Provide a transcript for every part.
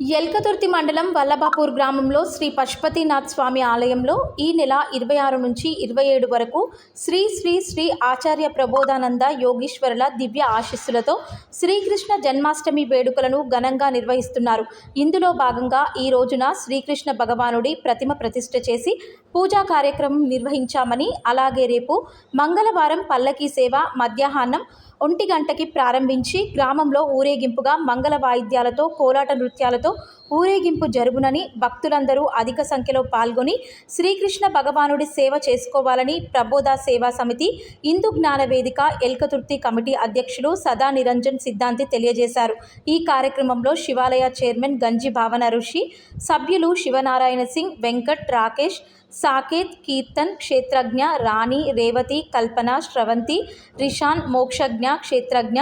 ఎల్కతుర్తి మండలం వల్లభాపూర్ గ్రామంలో శ్రీ పశుపతినాథ్ స్వామి ఆలయంలో ఈ నెల 26 నుంచి 27 వరకు శ్రీ శ్రీ శ్రీ ఆచార్య ప్రబోధానంద యోగీశ్వరుల దివ్య ఆశీస్సులతో శ్రీకృష్ణ జన్మాష్టమి వేడుకలను ఘనంగా నిర్వహిస్తున్నారు. ఇందులో భాగంగా ఈ రోజున శ్రీకృష్ణ భగవానుడి ప్రతిమ ప్రతిష్ఠ చేసి పూజా కార్యక్రమం నిర్వహించామని, అలాగే రేపు మంగళవారం పల్లకీ సేవ మధ్యాహ్నం 1 గంటకి ప్రారంభించి గ్రామంలో ఊరేగింపుగా మంగళ వాయిద్యాలతో కోలాట నృత్యాలతో ఊరేగింపు జరుగునని, భక్తులందరూ అధిక సంఖ్యలో పాల్గొని శ్రీకృష్ణ భగవానుడి సేవ చేసుకోవాలని ప్రబోధ సేవా సమితి హిందూ జ్ఞాన వేదిక ఎల్కతుర్తి కమిటీ అధ్యక్షులు సదా నిరంజన్ సిద్ధాంతి తెలియజేశారు. ఈ కార్యక్రమంలో శివాలయ చైర్మన్ గంజి భావన ఋషి, సభ్యులు శివనారాయణ సింగ్, వెంకట్, రాకేష్, సాకేత్, కీర్తన్, క్షేత్రజ్ఞ, రాణి, రేవతి, కల్పన, శ్రవంతి, రిషాన్, మోక్షజ్ఞ, క్షేత్రజ్ఞ,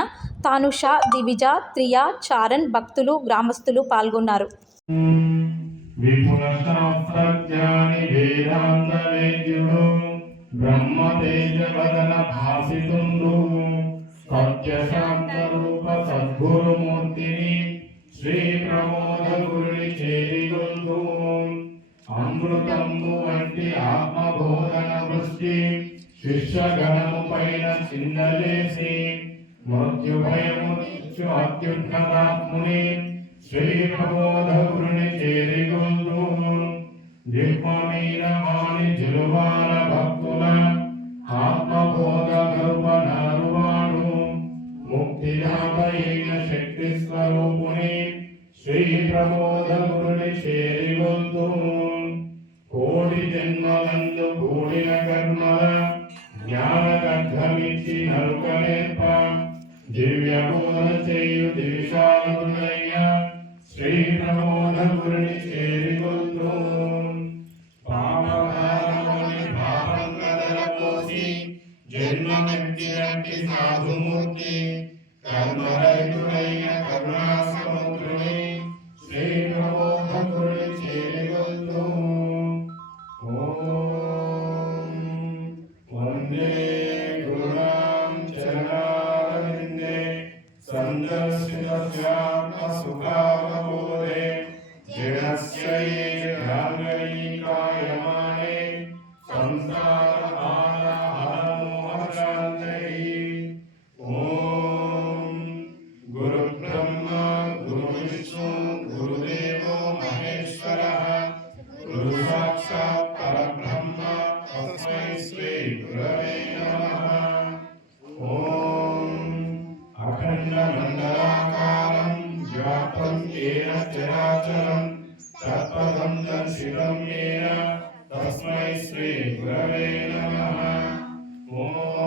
తానుష, దివిజ, త్రియా, చారణ్, భక్తులు, గ్రామస్తులు పాల్గొన్నారు. అమృతము వంటి ఆత్మబోధన వృష్టి శిష్యగణము పైన చిందలేసి మృత్యు భయము అత్యున్నతాత్ముని శ్రీ ప్రబోధ గురుని చేరిగొందు దివ్యమైన వాణి జలువాల భక్తుల ఆత్మబోధ గర్భనరువాడు ముక్తిదాతైన శక్తి స్వరూపుని శ్రీ ప్రబోధ గురుని చేరిగొందు కోటి జన్మలందు కూడిన కర్మల జ్ఞాన గర్భమిచ్చి నరుక నేర్ప దివ్య బోధన చేయు దివిశాలుడైన శ్రీ ప్రబోధ గురుని చేరిగొందు పాపభారముని పాపం కదలపోసి జన్మమెత్తినట్టి సాధుమూర్తి కర్మరహితుడైన కరుణా సముద్రుని శ్రీ ప్రబోధ గురుని చేరిగొందు వందే గురుణాం చరణారవిందే సందర్శితస్యాత్మసుఖావబోధే జడస్యై జాగరీకాయమానే సంసారహారమోహశాంతై. ఓం గురుబ్రహ్మ గురువిష్ణు గురుదేవో మహేశ్వరః గురు సాక్షాత్ పరబ్రహ్మ తస్మై శ్రీ గురవే నమః. ఓం అఖండ మండలాకారం వ్యాప్తం ఏన చరాచరం తత్పదం దర్శితం ఏన తస్మై శ్రీ గురవే నమః. ఓం